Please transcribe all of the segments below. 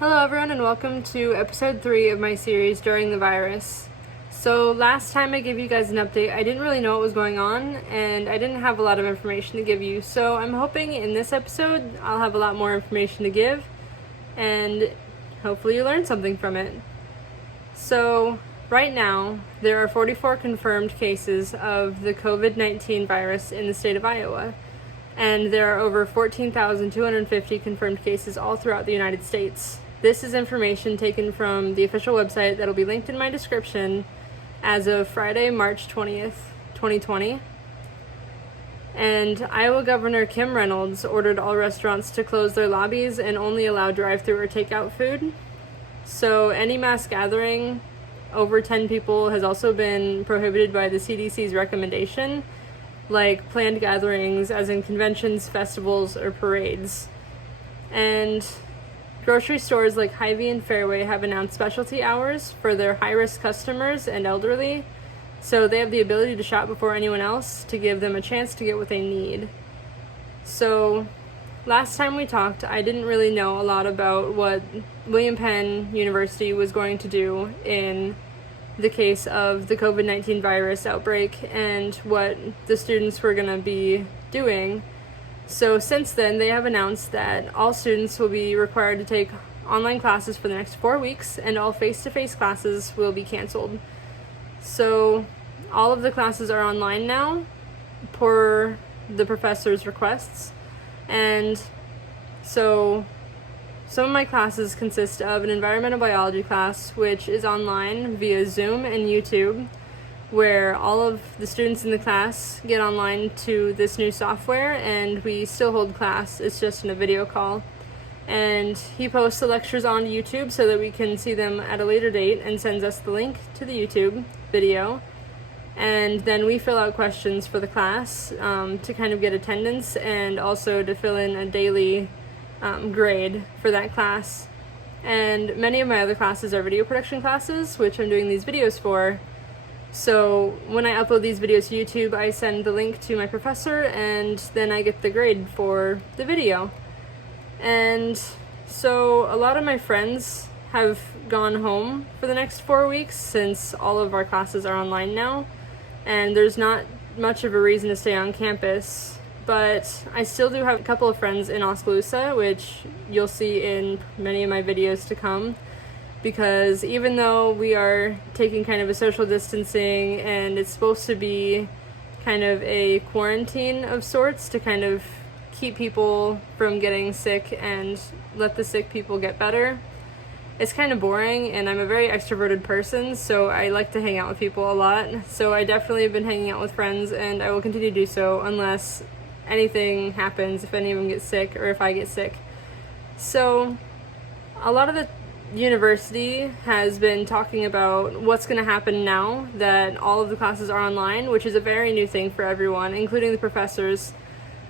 Hello everyone and welcome to episode 3 of my series During the Virus. So last time I gave you guys an update, I didn't really know what was going on and I didn't have a lot of information to give you. So I'm hoping in this episode I'll have a lot more information to give and hopefully you learn something from it. So right now there are 44 confirmed cases of the COVID-19 virus in the state of Iowa. And there are over 14,250 confirmed cases all throughout the United States. This is information taken from the official website that will be linked in my description as of Friday, March 20th, 2020. And Iowa Governor Kim Reynolds ordered all restaurants to close their lobbies and only allow drive-through or takeout food. So any mass gathering over 10 people has also been prohibited by the CDC's recommendation, like planned gatherings as in conventions, festivals, or parades. And grocery stores like Hy-Vee and Fairway have announced specialty hours for their high-risk customers and elderly, so they have the ability to shop before anyone else to give them a chance to get what they need. So last time we talked, I didn't really know a lot about what William Penn University was going to do in the case of the COVID-19 virus outbreak and what the students were going to be doing. So since then, they have announced that all students will be required to take online classes for the next 4 weeks and all face-to-face classes will be canceled. So all of the classes are online now per the professor's requests. And so some of my classes consist of an environmental biology class, which is online via Zoom and YouTube, where all of the students in the class get online to this new software and we still hold class. It's just in a video call. And he posts the lectures on YouTube so that we can see them at a later date and sends us the link to the YouTube video. And then we fill out questions for the class to kind of get attendance and also to fill in a daily grade for that class. And many of my other classes are video production classes, which I'm doing these videos for. So when I upload these videos to YouTube, I send the link to my professor and then I get the grade for the video. And so a lot of my friends have gone home for the next 4 weeks since all of our classes are online now, and there's not much of a reason to stay on campus. But I still do have a couple of friends in Oskaloosa, which you'll see in many of my videos to come, because even though we are taking kind of a social distancing and it's supposed to be kind of a quarantine of sorts to kind of keep people from getting sick and let the sick people get better, it's kind of boring, and I'm a very extroverted person, so I like to hang out with people a lot. So I definitely have been hanging out with friends, and I will continue to do so unless anything happens, if any of them get sick or if I get sick. So a lot of the university has been talking about what's going to happen now that all of the classes are online, which is a very new thing for everyone, including the professors.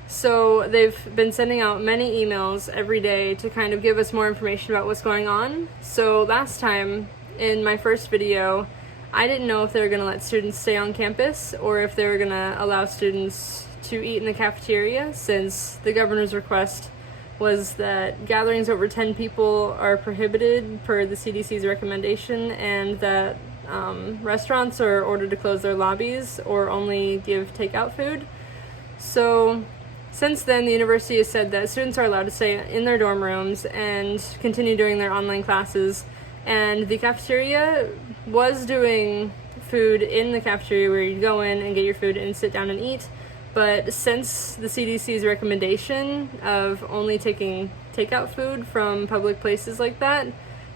So they've been sending out many emails every day to kind of give us more information about what's going on. So last time in my first video, I didn't know if they were going to let students stay on campus or if they were going to allow students to eat in the cafeteria, since the governor's request was that gatherings over 10 people are prohibited per the CDC's recommendation, and that restaurants are ordered to close their lobbies or only give takeout food. So since then, the university has said that students are allowed to stay in their dorm rooms and continue doing their online classes, and the cafeteria was doing food in the cafeteria where you go in and get your food and sit down and eat. But since the CDC's recommendation of only taking takeout food from public places like that,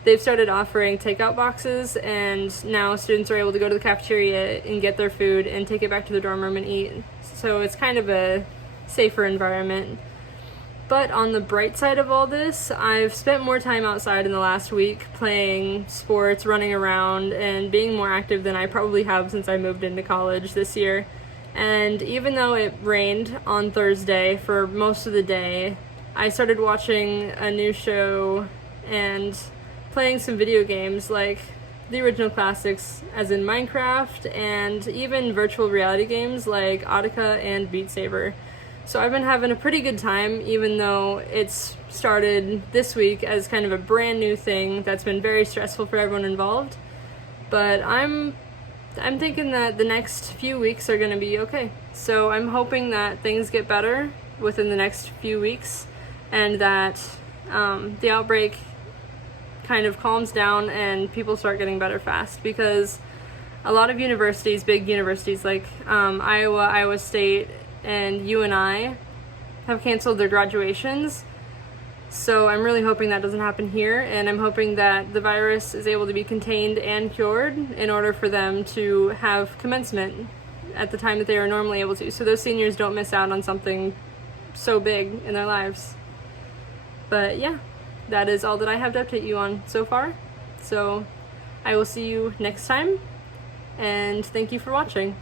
they've started offering takeout boxes, and now students are able to go to the cafeteria and get their food and take it back to the dorm room and eat. So it's kind of a safer environment. But on the bright side of all this, I've spent more time outside in the last week playing sports, running around, and being more active than I probably have since I moved into college this year. And even though it rained on Thursday for most of the day, I started watching a new show and playing some video games like the original classics, as in Minecraft, and even virtual reality games like Audica and Beat Saber. So I've been having a pretty good time, even though it's started this week as kind of a brand new thing that's been very stressful for everyone involved. But I'm thinking that the next few weeks are going to be okay. So I'm hoping that things get better within the next few weeks, and that the outbreak kind of calms down and people start getting better fast, because a lot of universities, big universities like Iowa State, and UNI have canceled their graduations. So I'm really hoping that doesn't happen here, and I'm hoping that the virus is able to be contained and cured in order for them to have commencement at the time that they are normally able to, so those seniors don't miss out on something so big in their lives. But yeah, that is all that I have to update you on so far. So I will see you next time, and thank you for watching.